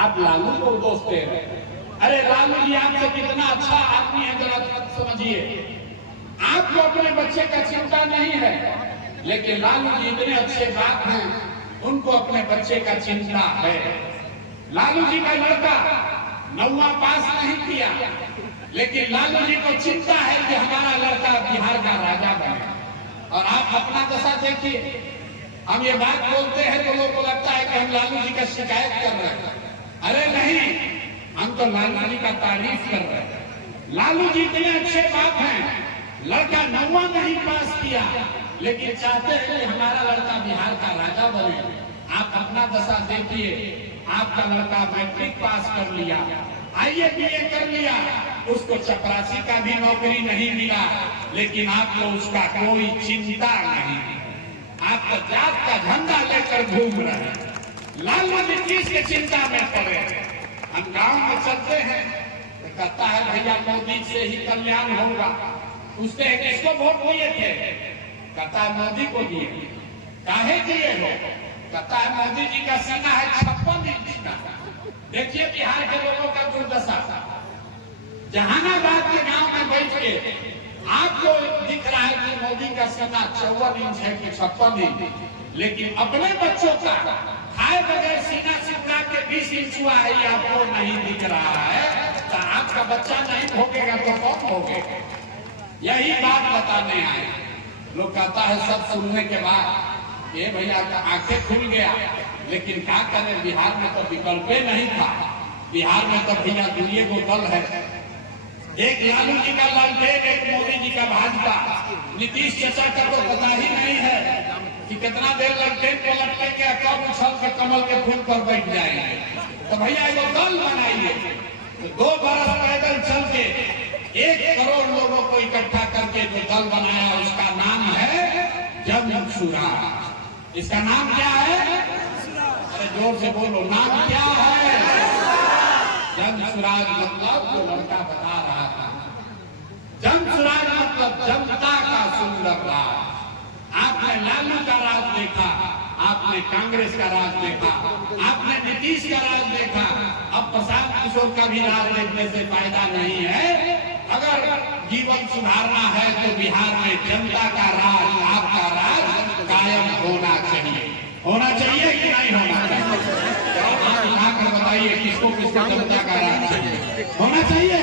आप लालू को दोष दे रहे हैं। अरे लालू जी आपसे कितना अच्छा आदमी है जरा समझिए। आपको अपने बच्चे का चिंता नहीं है, लेकिन लालू जी इतने अच्छे बाप हैं, उनको अपने बच्चे का चिंता है। लालू जी का लड़का 9वां पास नहीं किया, लेकिन लालू जी को चिंता है कि हमारा लड़का बिहार का राजा बने। और आप अपना दशा देखिए, हम ये बात बोलते हैं तो लोगों को लगता है कि हम लालू जी का शिकायत कर रहे हैं। अरे नहीं, हम तो लालू जी का तारीफ कर रहे हैं। लालू जी इतने अच्छे बाप हैं, लड़का 9वां नहीं पास किया, लेकिन चाहते हैं कि हमारा लड़का बिहार का राजा बने। आप अपना दशा देखिए, आपका लड़का मैट्रिक पास कर लिया, IABA कर लिया, उसको चपरासी का भी नौकरी नहीं मिला, लेकिन आपको उसका कोई चिंता नहीं। आपका जात का झंडा लेकर घूम रहे हैं। लालू जी किसकी चिंता में पड़े? हम गांव में चलते हैं तो कहता है भैया मोदी से ही कल्याण होगा। उसने किसको वोट दिए थे? कहता है मोदी को दिए। काहे दिए हो? कहता है मोदी जी का सीना है 56 इंच का। देखिए बिहार के लोगों का दुर्दशा। जहानाबाद के गांव में बैठ के आपको दिख रहा है कि मोदी का सीना 54 इंच है कि 56 इंच, लेकिन अपने बच्चों का खाए बगैर सीना चिपका के 20 इंच हुआ है, ये आपको नहीं दिख रहा है। तो आपका बच्चा नहीं भोगेगा तो कौन भोगेगा? यही बात बताने आए लोग। कहता है सब सुनने के बाद ये भैया का आंखें खुल गया, लेकिन क्या करें, बिहार में तो विकल्प नहीं था। बिहार में तो भैया दुनिया को दल है, एक लालू जी का लालटेन, एक मोदी जी का भाजपा। नीतीश चाचा का तो पता ही नहीं है कि कितना देर लालटेन को लटके के कब उछल के कमल के फूल पर बैठ जाएंगे। तो भैया वो दल बनाइए, तो 2 बरस पैदल चल के 1 करोड़ लोगों को इकट्ठा करके जो दल बनाया, उसका नाम है जन सुराज। इसका नाम क्या है? अरे जोर से बोलो, नाम क्या है? जन सुराज मतलब जो लड़का बता रहा था, जन सुराज मतलब जनता का सुंदर राज। आपने लालू का राज देखा, आपने कांग्रेस का राज देखा, आपने नीतीश का राज देखा, अब प्रशांत किशोर का भी राज देखने से फायदा नहीं है। अगर जीवन सुधारना है तो बिहार में जनता का राज, आपका राज कायम होना चाहिए। होना चाहिए कि नहीं होना चाहिए? आप उठाकर बताइए किसको किसको जनता का राज चाहिए? होना चाहिए।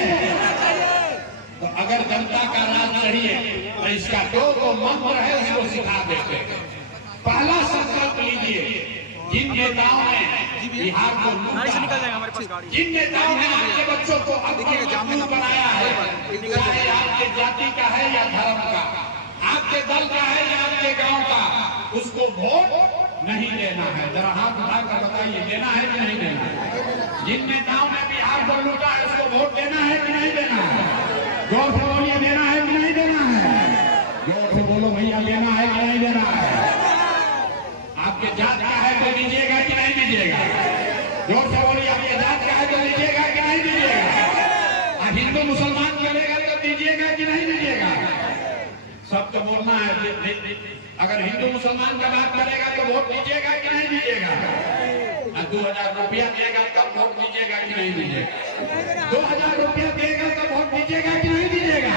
तो अगर जनता का राज चाहिए तो इसका जो मंत्र है उसको सिखा देते। पहला संकल्प लीजिए, जिन नेताओं ने बिहार को लूटा, जिन नेताओं ने आपके बच्चों को अपना बनाया है, चाहे आपके जाति का है या धर्म का, आपके दल का है या आपके गांव का, उसको वोट नहीं देना है। जरा हाथ उठाकर बताइए, देना है कि नहीं देना है? जिन नेताओं ने बिहार को लूटा है उसको वोट देना है कि नहीं देना है? जोर से बोलिए, देना है कि नहीं देना है? जोर से बोलो भैया, देना है कि नहीं देना है? आपके जात का है तो दीजिएगा कि नहीं दीजिएगा? जोर से बोलिए, आपके जात का है तो दीजिएगा कि नहीं दीजिएगा? आप हिंदू मुसलमान चलेगा तो दीजिएगा कि नहीं दीजिएगा? सब तो बोलना है। अगर हिंदू मुसलमान का बात करेगा तो वोट दीजिएगा कि नहीं दीजिएगा? 2000 रुपया देगा तब वोट दीजिएगा कि नहीं दीजिएगा? 2000 रुपया देगा तो वोट दीजिएगा कि नहीं दीजिएगा?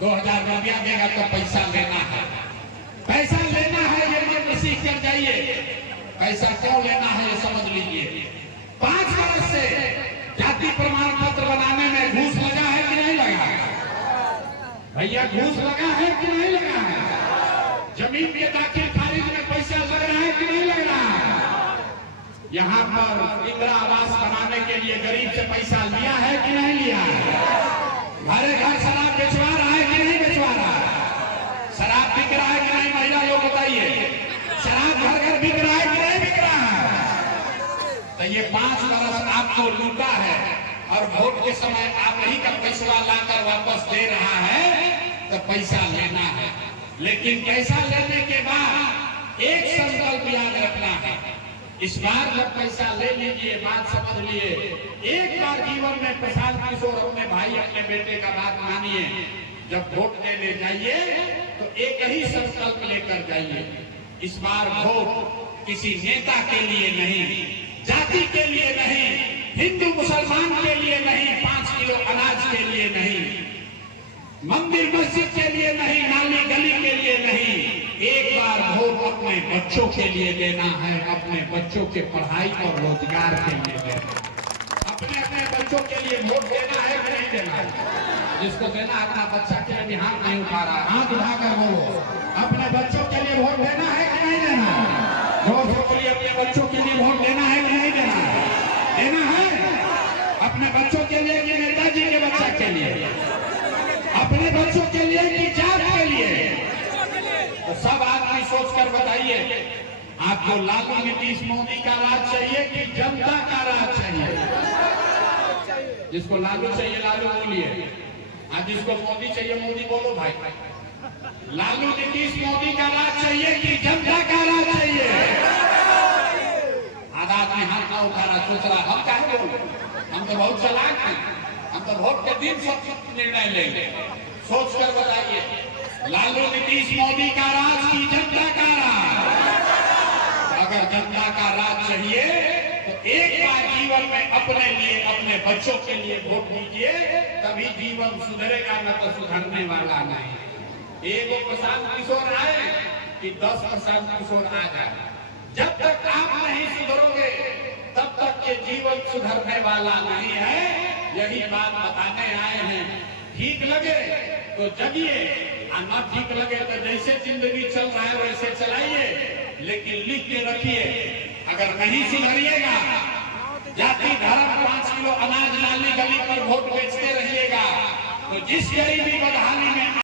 2000 रुपया देगा तो पैसा लेना है। पैसा लेना है ये सीख कर जाइए। पैसा क्यों लेना है ये समझ लीजिए। 5 वर्ष से जाति प्रमाण पत्र बनाने में घूस लगा है कि नहीं लगा? भैया घूस लगा है कि नहीं लगा है? जमीन के दाखिल खारिज में पैसा लग रहा है कि नहीं लग रहा है? यहाँ पर इंदिरा आवास बनाने के लिए गरीब से पैसा लिया है कि नहीं लिया है? घरे घर शराब बेचवा रहा है कि नहीं बेचवा रहा है? शराब बिक रहा है कि नहीं? महिला लोग बताइए, शराब घर घर बिक रहा है कि नहीं बिक रहा है? तो ये 5 वर्ष आपको लूटा है और वोट के समय आप ही का पैसा लाकर वापस दे रहा है, तो पैसा लेना है। लेकिन पैसा लेने के बाद एक संकल्प याद रखना है। इस बार जब पैसा ले लीजिए, बात समझ लिए, एक बार जीवन में प्रशांत किशोर अपने भाई अपने बेटे का बात मानिए। जब वोट देने जाइए तो एक ही संकल्प लेकर जाइए। इस बार वोट किसी नेता के लिए नहीं, जाति के लिए नहीं, हिंदू मुसलमान के लिए नहीं, 5 किलो अनाज के लिए नहीं, मंदिर मस्जिद के लिए नहीं, नाली गली के लिए नहीं, एक बार वोट अपने बच्चों के लिए देना है, अपने बच्चों के पढ़ाई और रोजगार के लिए देना है। अपने अपने बच्चों के लिए वोट देना है कि नहीं देना है? जिसको देना अपना बच्चा के लिए भी हाथ नहीं उठा रहा, हाथ उठाकर बोलो, अपने बच्चों के लिए वोट देना है कि नहीं देना है? दोस्तों के लिए अपने बच्चों के लिए वोट देना है कि नहीं देना है? देना है अपने बच्चों के लिए कि नेताजी के बच्चा के लिए, अपने बच्चों के लिए कि जात के लिए? तो सब आदमी सोचकर बताइए, आपको लालू नीतीश मोदी का राज चाहिए कि जनता का राज चाहिए? जिसको लालू चाहिए लालू बोलिए, आज जिसको मोदी चाहिए मोदी बोलो भाई। लालू नीतीश मोदी का राज चाहिए कि जनता का राज चाहिए? आधा आदमी हाथ ना उठा रहा, सोच रहा हम क्या बोले, हम तो बहुत चालाक हैं, हम तो वोट के दिन सब निर्णय लेंगे। सोच कर बताइए, लालू नीतीश मोदी का राज की जनता का राज? अगर जनता का राज चाहिए तो एक बार जीवन में अपने लिए, अपने बच्चों के लिए वोट दीजिए, तभी जीवन सुधरेगा, न तो सुधरने वाला नहीं। एगो प्रशांत किशोर आए कि 10 प्रशांत किशोर आ जाए, जब तक आप नहीं सुधरोगे तब तक ये जीवन सुधरने वाला नहीं है। यही बात बताने आए हैं। ठीक लगे तो जगिए, और न ठीक लगे तो जैसे जिंदगी चल रहा है वैसे चलाइए, लेकिन लिख के रखिए, अगर नहीं सुधरिएगा, जाति धर्म 5 किलो अनाज नाली गली पर वोट बेचते रहिएगा, तो जिस गरीबी बदहाली में